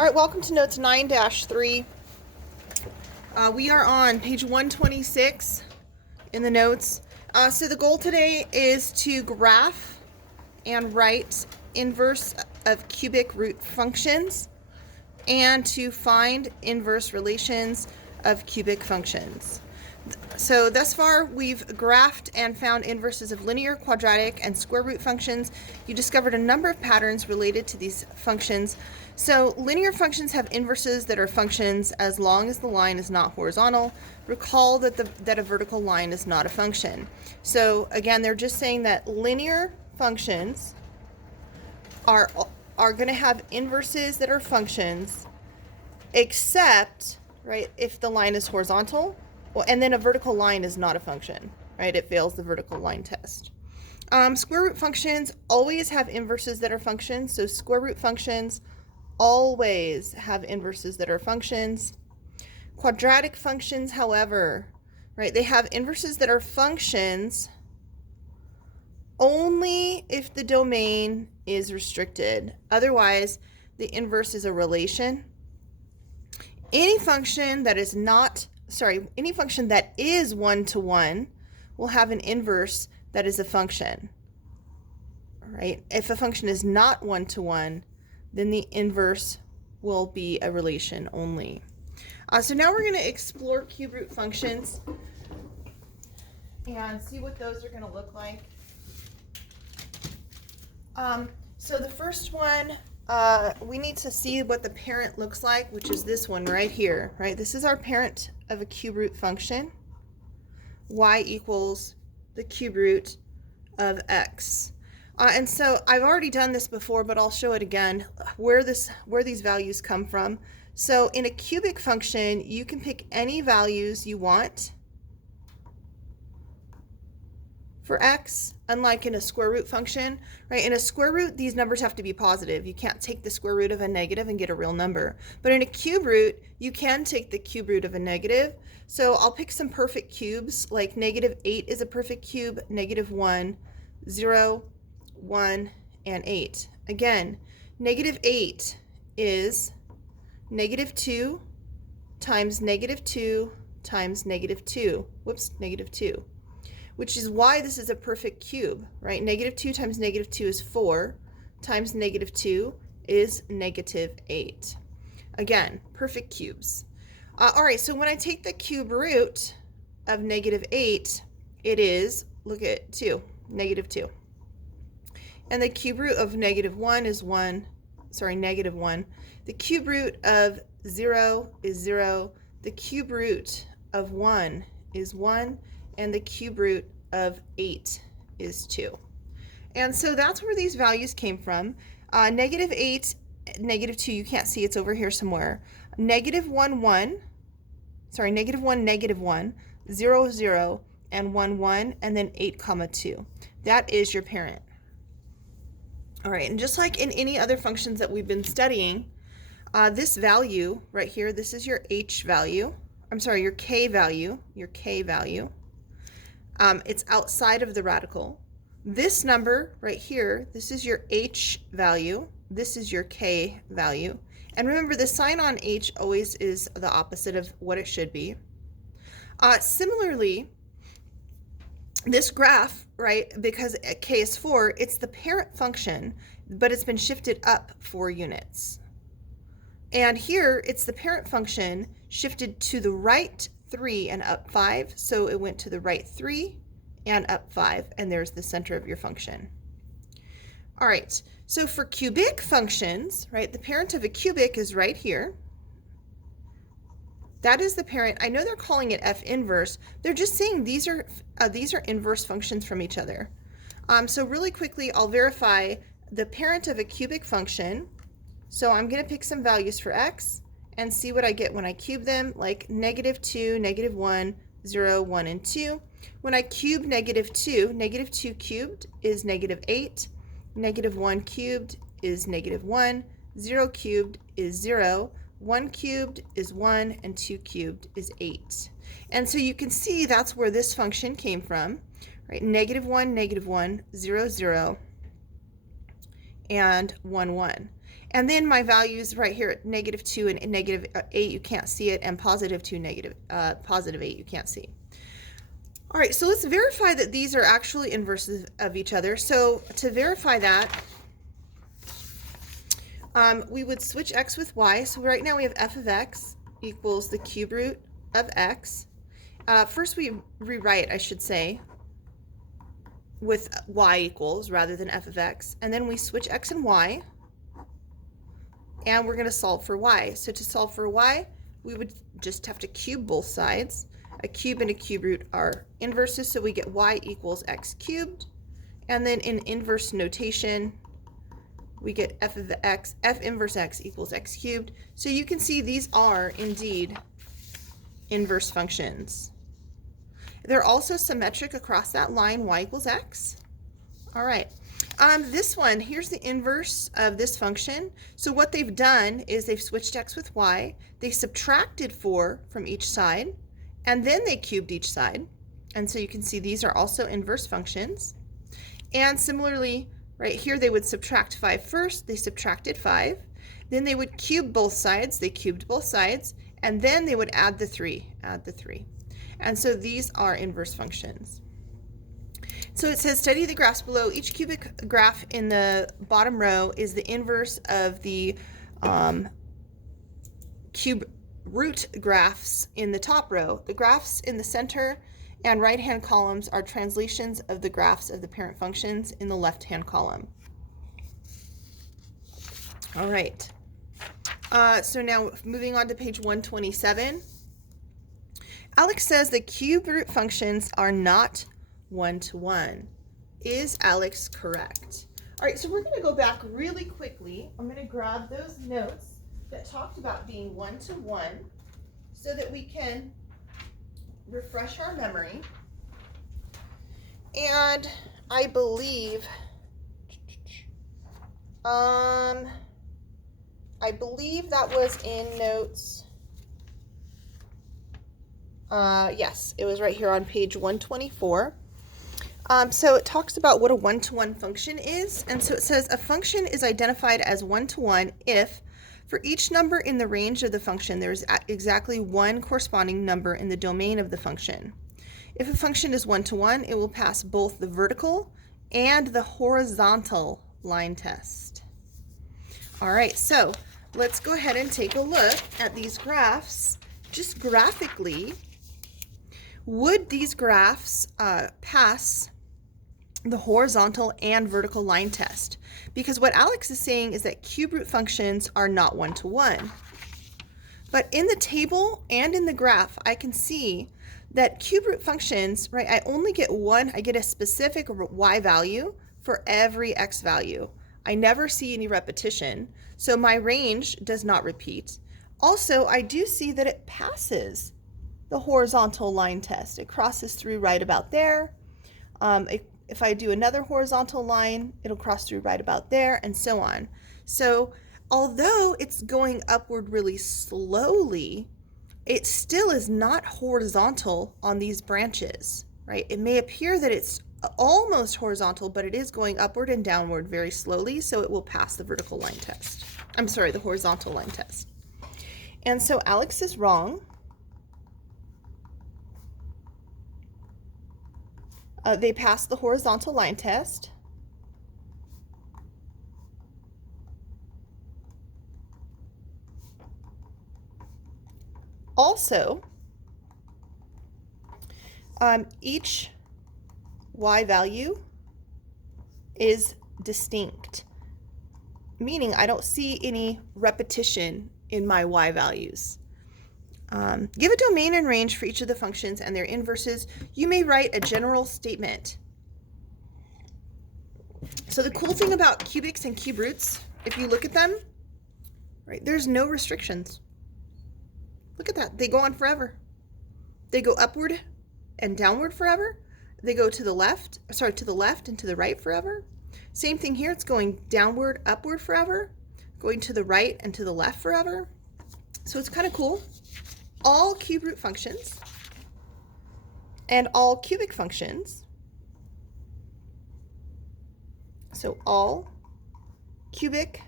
All right, welcome to Notes 9-3. We are on page 126 in the notes. So the goal today is to graph and write inverse of cubic root functions and to find inverse relations of cubic functions. So thus far, we've graphed and found inverses of linear, quadratic, and square root functions. You discovered a number of patterns related to these functions. So linear functions have inverses that are functions as long as the line is not horizontal. Recall that a vertical line is not a function. So again, they're just saying that linear functions are going to have inverses that are functions, except, right, if the line is horizontal. Well, and then a vertical line is not a function, right? It fails the vertical line test. Square root functions always have inverses that are functions. So square root functions always have inverses that are functions. Quadratic functions, however, right, they have inverses that are functions only if the domain is restricted. Otherwise, the inverse is a relation. Any function that is one-to-one will have an inverse that is a function, right? If a function is not one-to-one, then the inverse will be a relation only. So now we're going to explore cube root functions and see what those are going to look like. So the first one, we need to see what the parent looks like, which is this one right here, right? This is our parent of a cube root function. Y equals the cube root of x. And so I've already done this before, but I'll show it again, where these values come from. So in a cubic function, you can pick any values you want for x, unlike in a square root function, right? In a square root, these numbers have to be positive. You can't take the square root of a negative and get a real number. But in a cube root, you can take the cube root of a negative. So I'll pick some perfect cubes, like -8 is a perfect cube, -1, 0, 1, and 8. Again, -8 is -2 times -2 times -2. Whoops, -2. Which is why this is a perfect cube, right? -2 times -2 is 4, times -2 is -8. Again, perfect cubes. All right, so when I take the cube root of -8, it is, look at 2, -2. And the cube root of -1 is -1. The cube root of 0 is 0. The cube root of 1 is 1. And the cube root of 8 is 2. And so that's where these values came from. -8, -2, you can't see, it's over here somewhere. -1, 1, -1, 0, 0, and 1, 1, and then 8, 2. That is your parent. All right, and just like in any other functions that we've been studying, this value right here, this is your h value. Your k value, it's outside of the radical. This number right here, this is your h value. This is your k value. And remember, the sign on h always is the opposite of what it should be. Similarly, this graph, right, because k is 4, it's the parent function, but it's been shifted up 4 units. And here, it's the parent function shifted to the right 3 and up 5, so it went to the right 3 and up 5, and there's the center of your function. All right, so for cubic functions, right, the parent of a cubic is right here. That is the parent. I know they're calling it f inverse. They're just saying these are inverse functions from each other. So really quickly, I'll verify the parent of a cubic function. So I'm going to pick some values for x and see what I get when I cube them, like -2, -1, 0, 1, and 2. When I cube -2, -2 cubed is -8, -1 cubed is -1, 0 cubed is 0, 1 cubed is 1, and 2 cubed is 8. And so you can see that's where this function came from, right? -1, -1, 0, 0, and 1, 1. And then my values right here at -2 and -8, you can't see it, and +2, +8, you can't see. All right, so let's verify that these are actually inverses of each other. So to verify that, we would switch x with y. So right now we have f of x equals the cube root of x. First we rewrite, I should say, with y equals rather than f of x. And then we switch x and y, and we're going to solve for y. So to solve for y, we would just have to cube both sides. A cube and a cube root are inverses, so we get y equals x cubed. And then in inverse notation, we get f of x, f inverse x equals x cubed. So you can see these are indeed inverse functions. They're also symmetric across that line, y equals x. All right. This one, here's the inverse of this function. So what they've done is they've switched x with y. They subtracted 4 from each side, and then they cubed each side. And so you can see these are also inverse functions. And similarly, right here, they would subtract 5 first. They subtracted 5. Then they would cube both sides. They cubed both sides. And then they would add the 3. And so these are inverse functions. So it says, study the graphs below. Each cubic graph in the bottom row is the inverse of the cube root graphs in the top row. The graphs in the center and right-hand columns are translations of the graphs of the parent functions in the left-hand column. All right. So now moving on to page 127. Alex says the cube root functions are not one-to-one. Is Alex correct? All right, so we're going to go back really quickly. I'm going to grab those notes that talked about being one-to-one so that we can refresh our memory. And I believe that was in notes. Yes, it was right here on page 124. So it talks about what a one-to-one function is. And so it says a function is identified as one-to-one if for each number in the range of the function, there's exactly one corresponding number in the domain of the function. If a function is one-to-one, it will pass both the vertical and the horizontal line test. All right, so let's go ahead and take a look at these graphs. Just graphically, would these graphs pass the horizontal and vertical line test? Because what Alex is saying is that cube root functions are not one-to-one. But in the table and in the graph, I can see that cube root functions, right, I only get one, I get a specific y value for every x value. I never see any repetition, so my range does not repeat. Also, I do see that it passes the horizontal line test. It crosses through right about there. If I do another horizontal line, it'll cross through right about there, and so on. So although it's going upward really slowly, it still is not horizontal on these branches, right? It may appear that it's almost horizontal, but it is going upward and downward very slowly, so it will pass the vertical line test. I'm sorry, the horizontal line test. And so Alex is wrong. They pass the horizontal line test. Also, each y value is distinct, meaning I don't see any repetition in my y values. Give a domain and range for each of the functions and their inverses. You may write a general statement. So the cool thing about cubics and cube roots, if you look at them, right, there's no restrictions. Look at that. They go on forever. They go upward and downward forever. They go to the left and to the right forever. Same thing here. It's going downward, upward forever, going to the right and to the left forever. So it's kind of cool. All cube root functions and all cubic functions. So all cubic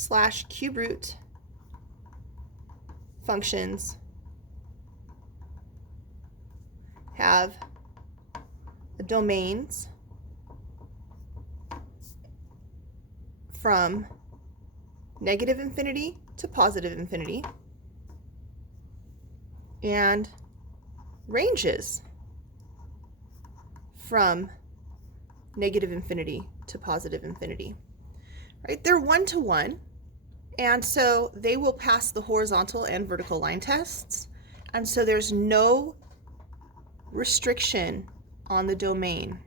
slash cube root functions have domains from negative infinity to positive infinity and ranges from negative infinity to positive infinity. Right? They're one-to-one, and so they will pass the horizontal and vertical line tests, and so there's no restriction on the domain.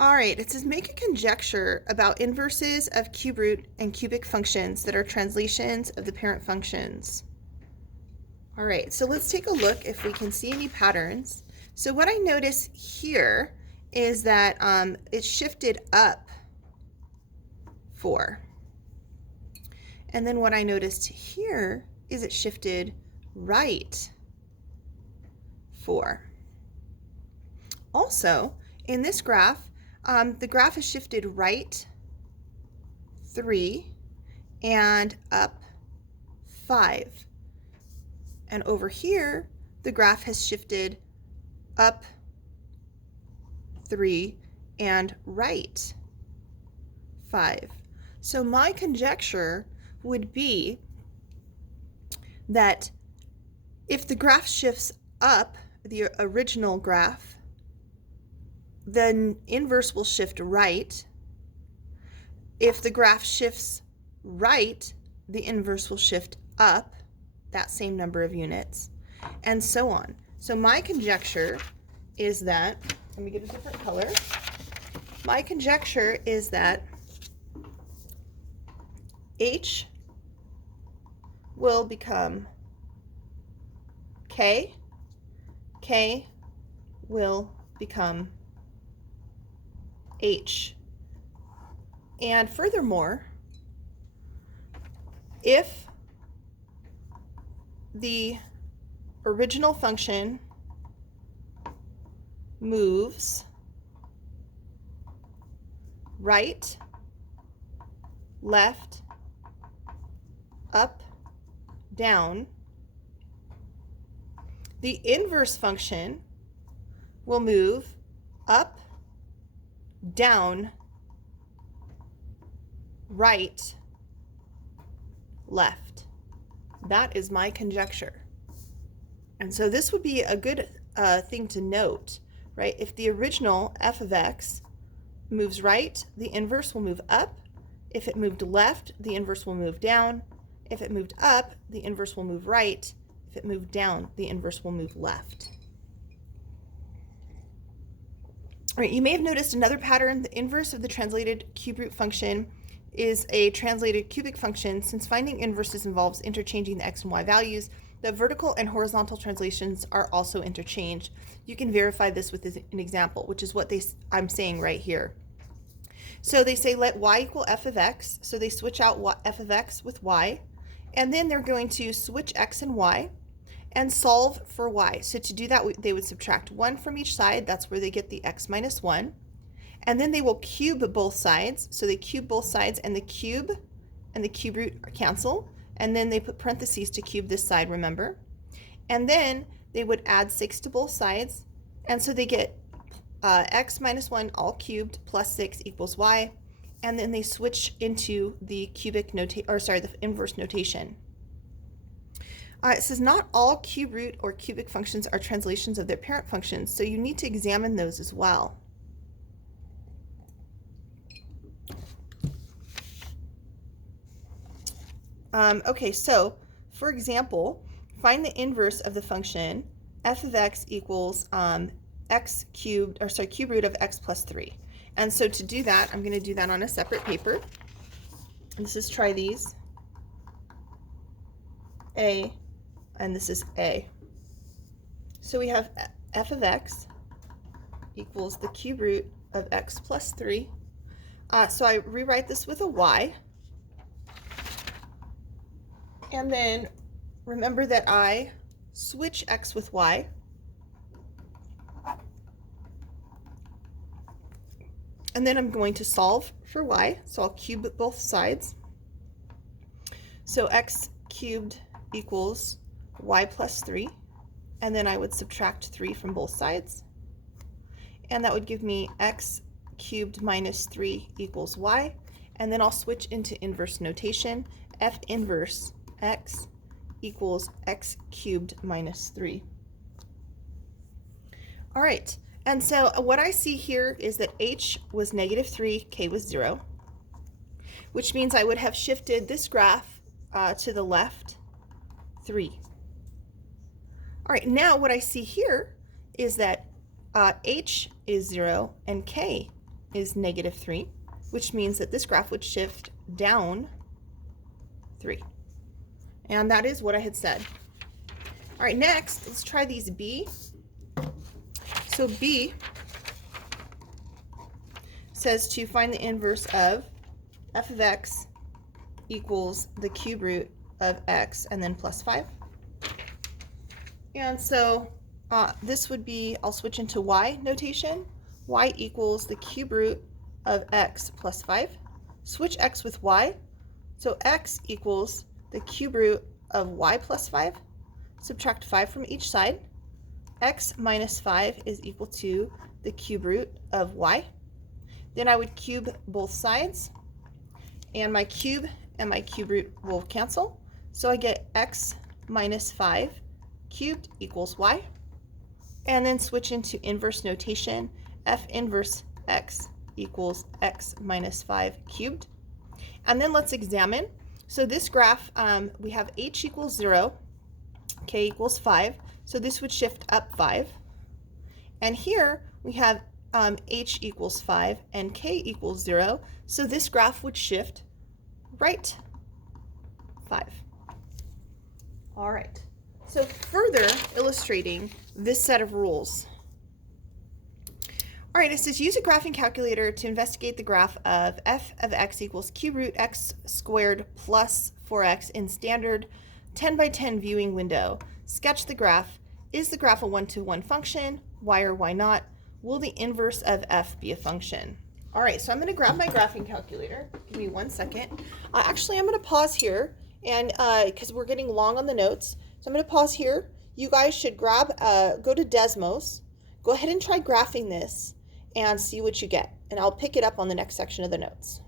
All right, it says make a conjecture about inverses of cube root and cubic functions that are translations of the parent functions. All right, so let's take a look if we can see any patterns. So what I notice here is that it shifted up 4. And then what I noticed here is it shifted right 4. Also, in this graph, the graph has shifted right 3 and up 5. And over here, the graph has shifted up 3 and right 5. So my conjecture would be that if the graph shifts up, the original graph, then inverse will shift right. If the graph shifts right, the inverse will shift up that same number of units, and so on. So my conjecture is that, let me get a different color. My conjecture is that H will become K, K will become H. And furthermore, if the original function moves right, left, up, down, the inverse function will move up, down, right, left. That is my conjecture. And so this would be a good thing to note, right? If the original f of x moves right, the inverse will move up. If it moved left, the inverse will move down. If it moved up, the inverse will move right. If it moved down, the inverse will move left. All right, you may have noticed another pattern. The inverse of the translated cube root function is a translated cubic function. Since finding inverses involves interchanging the x and y values, the vertical and horizontal translations are also interchanged. You can verify this with an example, which is what I'm saying right here. So they say let y equal f of x. So they switch out f of x with y, and then they're going to switch x and y and solve for y. So to do that, they would subtract 1 from each side. That's where they get the x minus 1. And then they will cube both sides. So they cube both sides, and the cube root cancel. And then they put parentheses to cube this side, remember? And then they would add 6 to both sides. And so they get x minus 1 all cubed plus 6 equals y. And then they switch into the the inverse notation. It says not all cube root or cubic functions are translations of their parent functions, so you need to examine those as well. Okay, so for example, find the inverse of the function f of x equals cube root of x plus 3. And so to do that, I'm going to do that on a separate paper. This is try these. A, and this is A. So we have f of x equals the cube root of x plus 3. So I rewrite this with a y. And then remember that I switch x with y. And then I'm going to solve for y, so I'll cube both sides. So x cubed equals y plus 3, and then I would subtract 3 from both sides, and that would give me x cubed minus 3 equals y, and then I'll switch into inverse notation. F inverse x equals x cubed minus 3. All right, and so what I see here is that h was negative 3, k was 0, which means I would have shifted this graph to the left 3. All right, now what I see here is that h is 0 and k is negative 3, which means that this graph would shift down 3. And that is what I had said. All right, next, let's try these b. So b says to find the inverse of f of x equals the cube root of x and then plus 5. And so this would be, I'll switch into y notation. Y equals the cube root of x plus 5. Switch x with y. So x equals the cube root of y plus 5. Subtract 5 from each side. X minus 5 is equal to the cube root of y. Then I would cube both sides, and my cube root will cancel. So I get x minus 5 cubed equals y. And then switch into inverse notation. F inverse x equals x minus 5 cubed. And then let's examine. So this graph, we have h equals 0, k equals 5. So this would shift up 5. And here we have h equals 5 and k equals 0. So this graph would shift right 5. All right. So further illustrating this set of rules. All right, it says use a graphing calculator to investigate the graph of f of x equals cube root x squared plus 4x in standard 10 by 10 viewing window. Sketch the graph. Is the graph a one-to-one function? Why or why not? Will the inverse of f be a function? All right, so I'm going to grab my graphing calculator. Give me 1 second. Actually, I'm going to pause here, and because we're getting long on the notes, so I'm going to pause here. You guys should grab, go to Desmos, go ahead and try graphing this, and see what you get. And I'll pick it up on the next section of the notes.